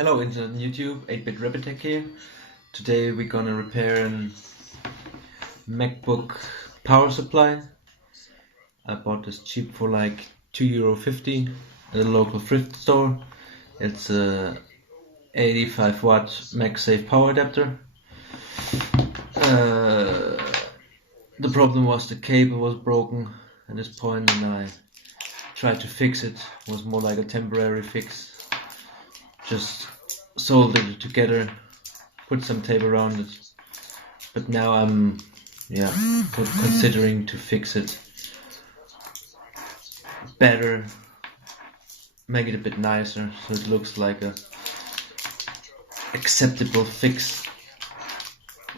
Hello Internet and YouTube, 8-Bit Rabbit Tech here. Today we're gonna repair an MacBook power supply. I bought this cheap for like €2.50 at a local thrift store. It's a 85 watt MagSafe power adapter. The problem was the cable was broken at this point and I tried to fix it. It was more like a temporary fix. Just soldered it together, put some tape around it, but now I'm considering to fix it better, make it a bit nicer so it looks like a acceptable fix.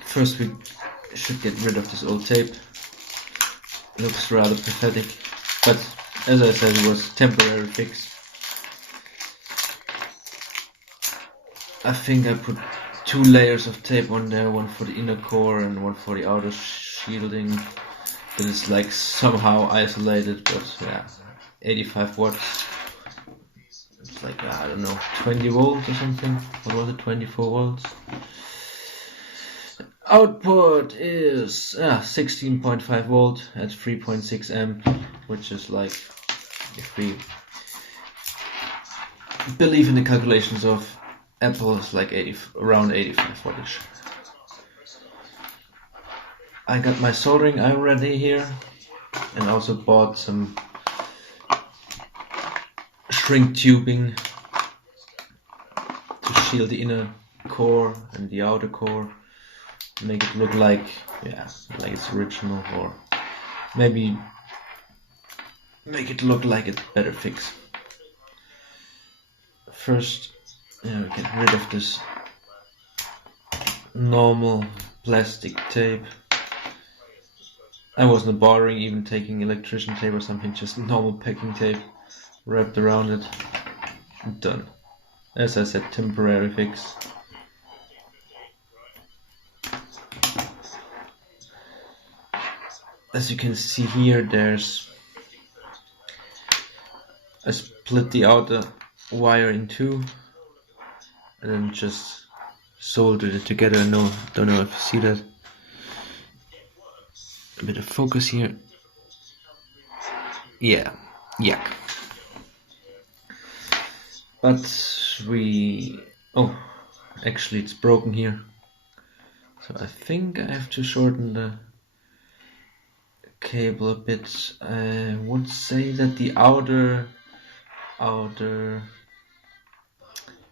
First we should get rid of this old tape. It looks rather pathetic, but as I said, it was a temporary fix. I think I put 2 layers of tape on there, one for the inner core and one for the outer shielding. That is like somehow isolated, but yeah, 85 watts. It's like, I don't know, 20 volts or something. What was it, 24 volts? Output is 16.5 volt at 3.6 amp, which is like, if we believe in the calculations of Apple, is like around 85 wattage. I got my soldering iron ready here and also bought some shrink tubing to shield the inner core and the outer core, make it look like it's original, or maybe make it look like a better fix. First, get rid of this normal plastic tape. I wasn't bothering even taking electrician tape or something, just normal packing tape wrapped around it. Done. As I said, temporary fix. As you can see here, I split the outer wire in 2 and then just soldered it together. Don't know if you see that. A bit of focus here. Yeah, yuck. But actually it's broken here. So I think I have to shorten the cable a bit. I would say that the outer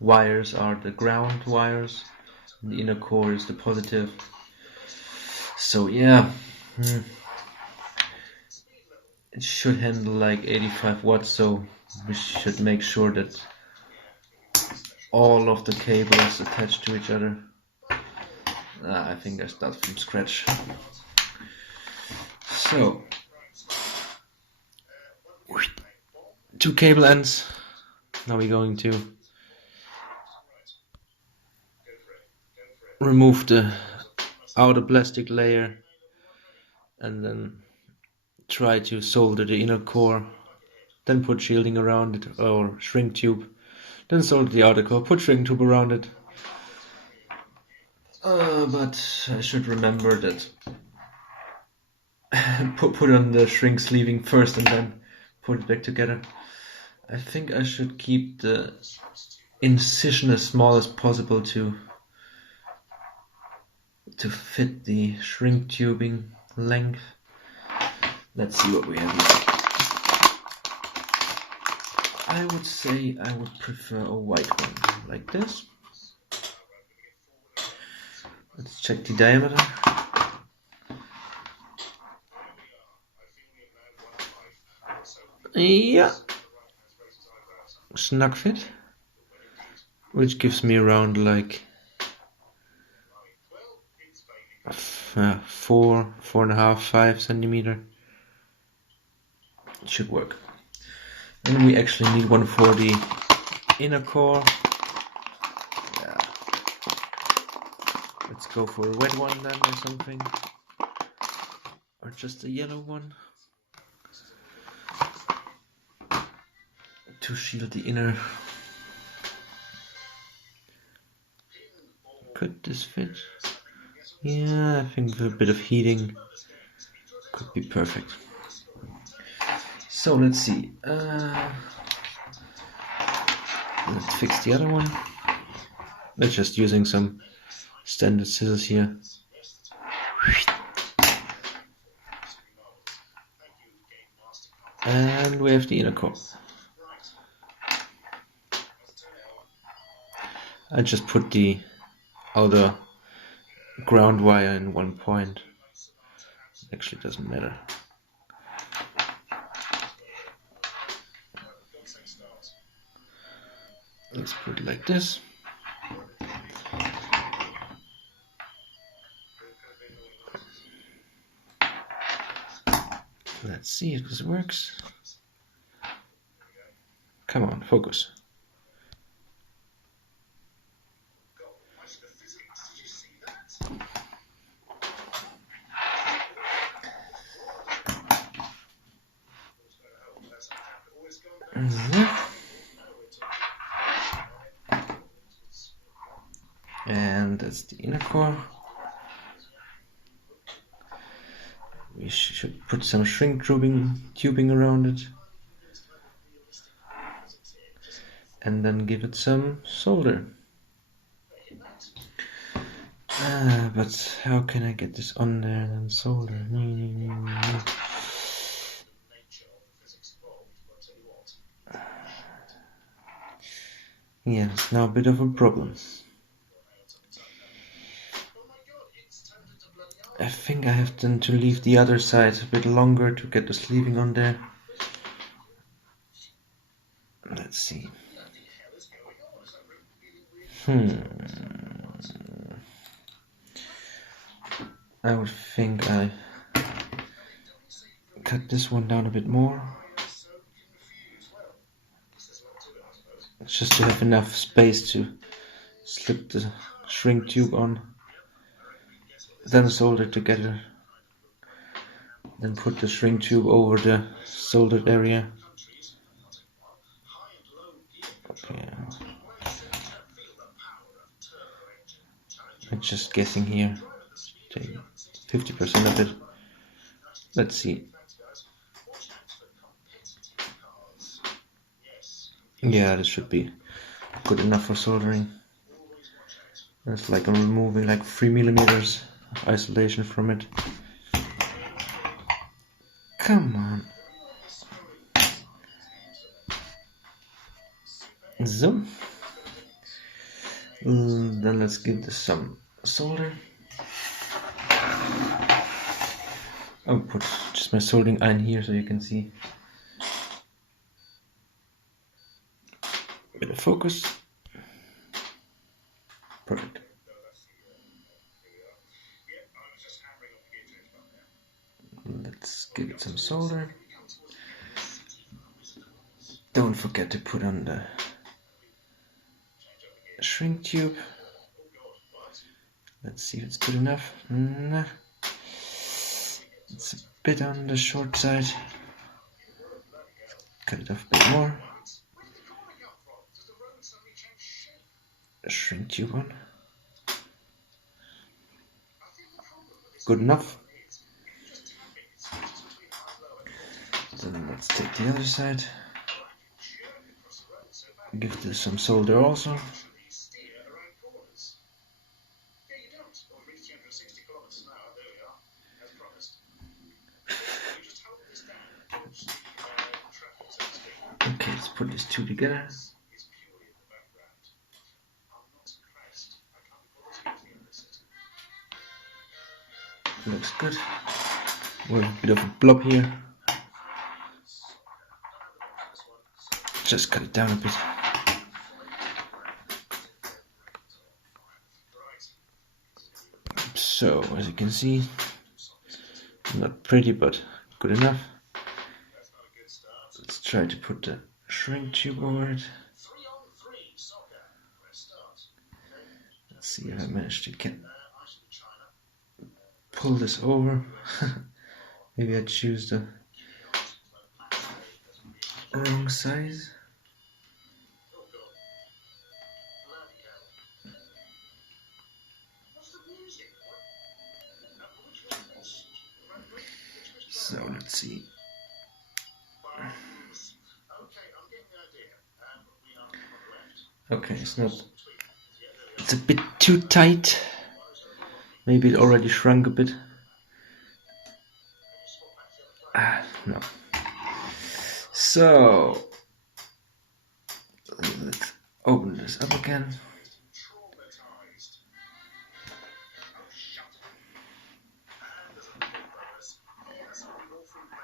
wires are the ground wires, and the inner core is the positive. So yeah, it should handle like 85 watts, so we should make sure that all of the cables attached to each other. I think I start from scratch. So 2 cable ends. Now we're going to remove the outer plastic layer and then try to solder the inner core, then put shielding around it or shrink tube, then solder the outer core, put shrink tube around it. But I should remember that put on the shrink sleeving first and then put it back together. I think I should keep the incision as small as possible to fit the shrink tubing length. Let's see what we have here. I would say I would prefer a white one, like this. Let's check the diameter. Yeah, snug fit, which gives me around like 4.5, 5 centimeter. It should work. And we actually need one for the inner core. Yeah. Let's go for a red one then, or something, or just a yellow one to shield the inner Could this fit? Yeah, I think with a bit of heating could be perfect. So let's see. Let's fix the other one. We're just using some standard scissors here. And we have the inner core. I just put the outer ground wire in one point. Actually, doesn't matter. Let's put it like this. Let's see if this works. Come on, focus. And that's the inner core. We should put some shrink tubing around it. And then give it some solder. But how can I get this on there and solder? Yeah, it's now a bit of a problem. I think I have then to leave the other side a bit longer to get the sleeving on there. Let's see. I would think I cut this one down a bit more. Just to have enough space to slip the shrink tube on. Then solder together. Then put the shrink tube over the soldered area. Okay. I'm just guessing here. Take 50% of it. Let's see. Yeah, this should be good enough for soldering. It's like I'm removing like 3mm of isolation from it. Come on. So. Then let's give this some solder. I'll put just my soldering iron here so you can see. Bit of focus. Perfect. Let's give it some solder. Don't forget to put on the shrink tube. Let's see if it's good enough. Nah. It's a bit on the short side. Cut it off a bit more. Shrink tube on. Good enough. Then let's take the other side. Give this some solder also. Okay, let's put these two together. Looks good. We have a bit of a blob here. Just cut it down a bit. So, as you can see, not pretty, but good enough. Let's try to put the shrink tube over it. Let's see if I manage to pull this over. Maybe I choose the wrong size. Let's see. Okay, it's not. It's a bit too tight. Maybe it already shrunk a bit. No. So let's open this up again.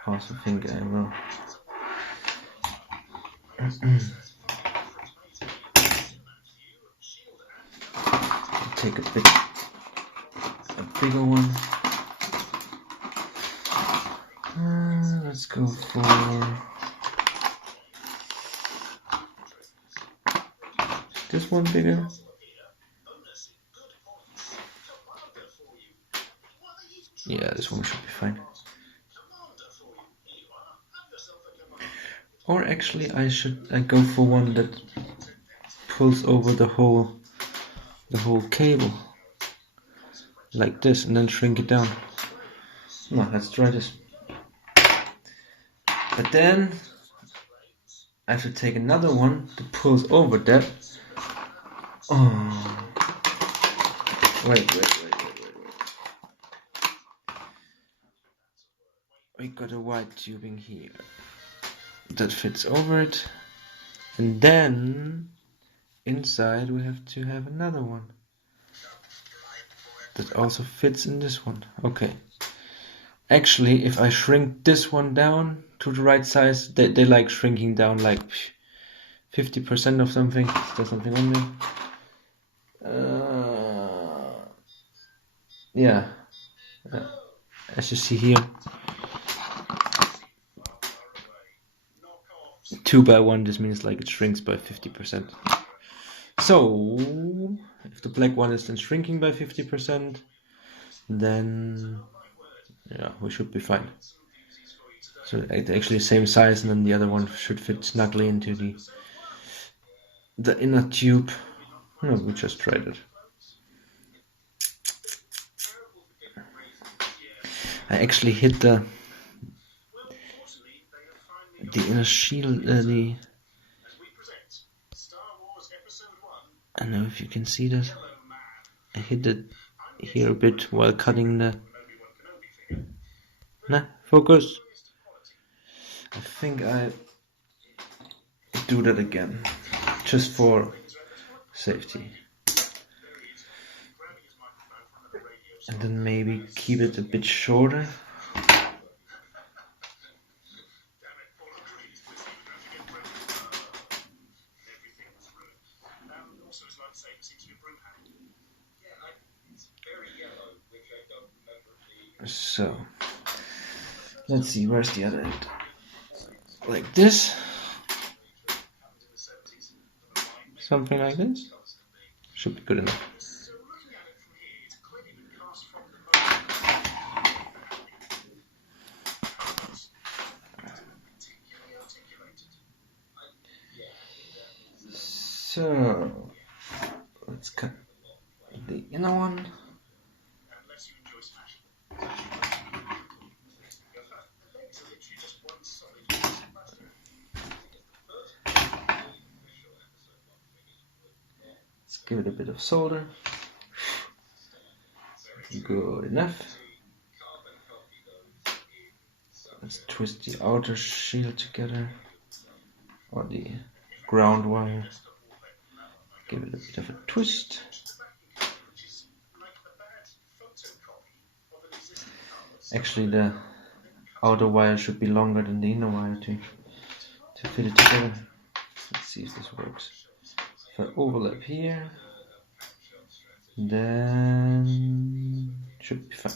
Also think I will take a bigger one. Let's go for this one bigger. Yeah, this one should be fine. Or actually, I go for one that pulls over the whole cable, like this, and then shrink it down. No, let's try this. But then I have to take another one that pulls over that. Oh, wait. We got a white tubing here that fits over it, and then inside we have to have another one that also fits in this one. Okay. Actually, if I shrink this one down to the right size, they like shrinking down like 50% of something. Is there something on there? Yeah. As you see here, 2 by 1, this means like it shrinks by 50%. So if the black one is then shrinking by 50%, then yeah, we should be fine. So it's actually the same size, and then the other one should fit snugly into the inner tube. No, we just tried it. I actually hit the inner shield, I don't know if you can see that. I hit it here a bit while cutting the... Nah, focus! I think I do that again, just for safety. And then maybe keep it a bit shorter. So, let's see, where's the other end? Like this. Something like this. Should be good enough. So, let's cut the inner one. Let's give it a bit of solder. Good enough. Let's twist the outer shield together, or the ground wire. Give it a bit of a twist. Actually, the outer wire should be longer than the inner wire to fit it together. Let's see if this works. If I overlap here, then should be fine.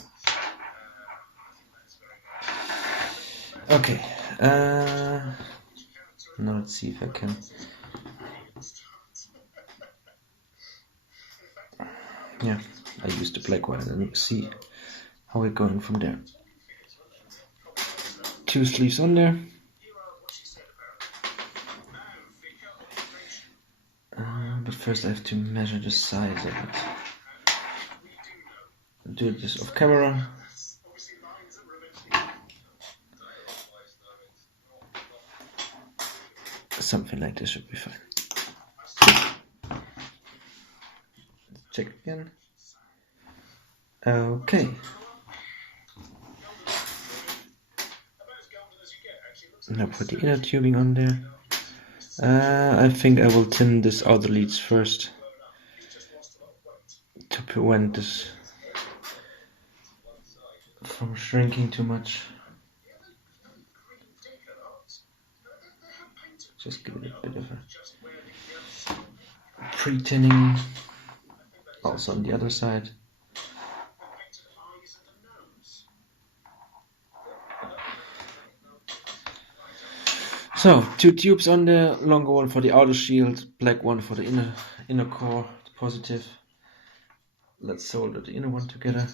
Okay. Now let's see if I can. Yeah, I used the black wire and see how we're going from there. 2 sleeves on there. But first I have to measure the size of it. I'll do this off camera. something like this should be fine. Let's check again. Okay. Now put the inner tubing on there. I think I will tin this outer leads first to prevent this from shrinking too much. Just give it a bit of a pre-tinning. Also on the other side. So, 2 tubes on there, longer one for the outer shield, black one for the inner core, the positive. Let's solder the inner one together.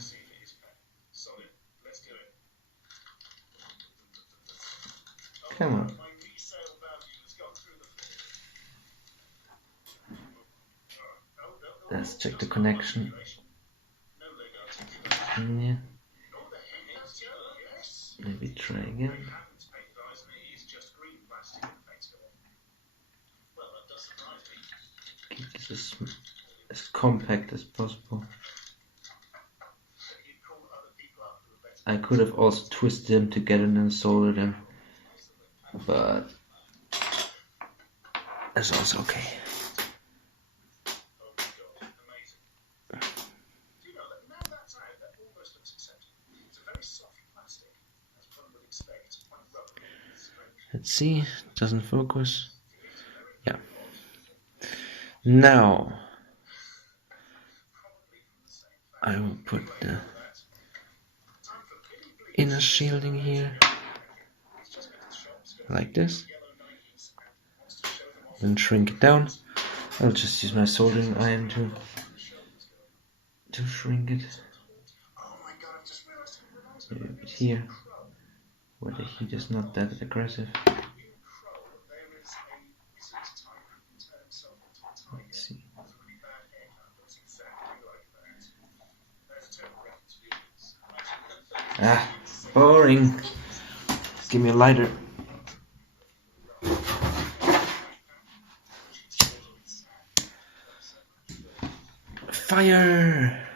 Come on. Let's check the connection. Yeah. Maybe try again. Keep this as compact as possible. I could have also twisted them together and then soldered them, but that's also okay. Let's see, it doesn't focus. Yeah. Now I will put the inner shielding here, like this, then shrink it down. I'll just use my soldering iron to shrink it. Maybe a bit here, where the heat is not that aggressive. Let's see. Ah, boring. Give me a lighter. Fire!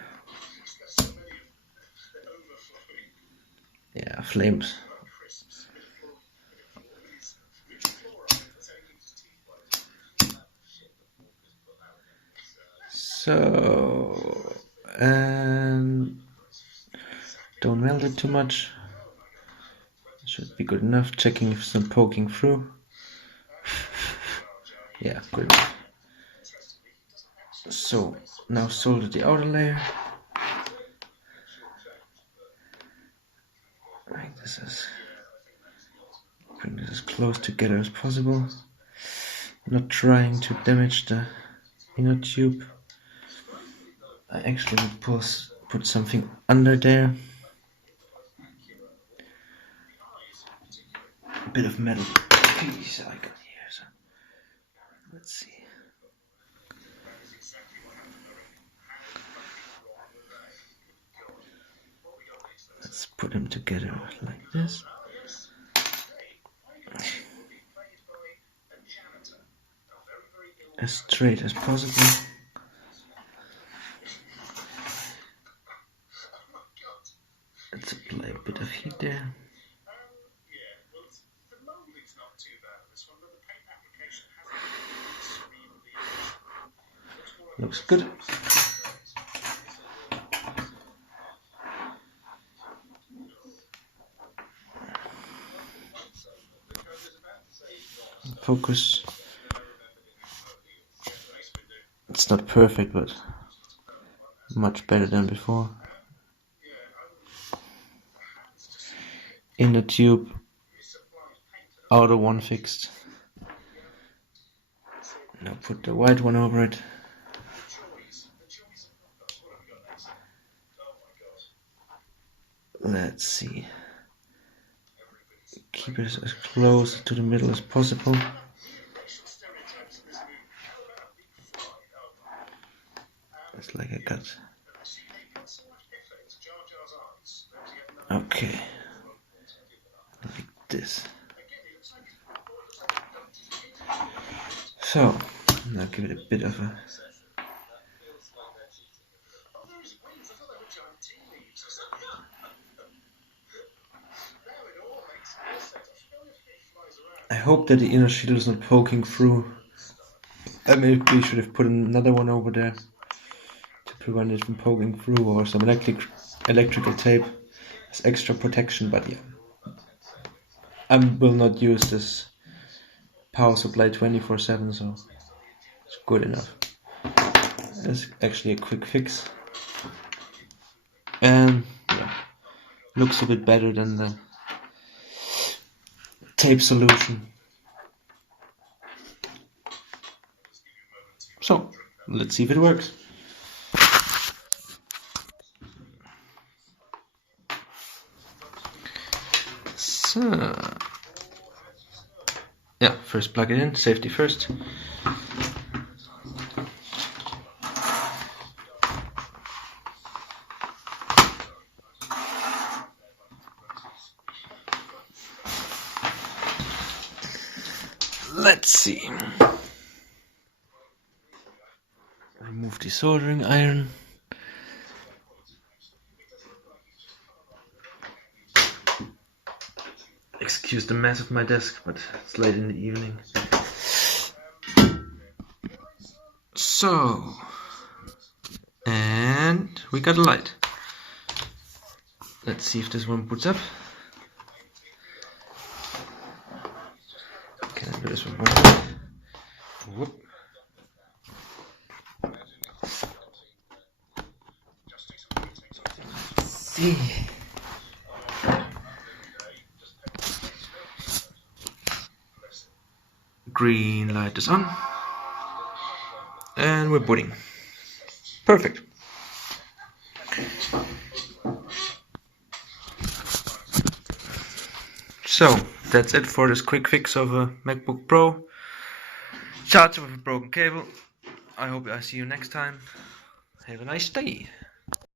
Yeah, flames. So, and don't melt it too much. Should be good enough. Checking if it's not poking through. Yeah, good enough. So now solder the outer layer. Like this is. Bring this as close together as possible. Not trying to damage the inner tube. I actually would put something under there. A bit of metal piece I got here. So let's see. Let's put them together like this. As straight as possible. Let's apply a bit of heat there. Looks good. Focus. It's not perfect, but much better than before. Inner tube, outer one fixed. Now put the white one over it. Let's see. Keep it as close to the middle as possible. It's like I got. Okay. Like this. So, now give it a bit of a... I hope that the inner shield is not poking through. I maybe should have put another one over there to prevent it from poking through, or some electrical tape as extra protection, but yeah. I will not use this power supply 24/7, so it's good enough. It's actually a quick fix. And yeah, looks a bit better than the tape solution. So, let's see if it works. So, yeah, first plug it in, safety first. Let's see. Remove the soldering iron. Excuse the mess of my desk, but it's late in the evening. So, and we got a light. Let's see if this one boots up. Can I do this one more? Whoop. Let's see. Green light is on. And we're booting. Perfect. So, that's it for this quick fix of a MacBook Pro. Charger with a broken cable. I hope I see you next time. Have a nice day.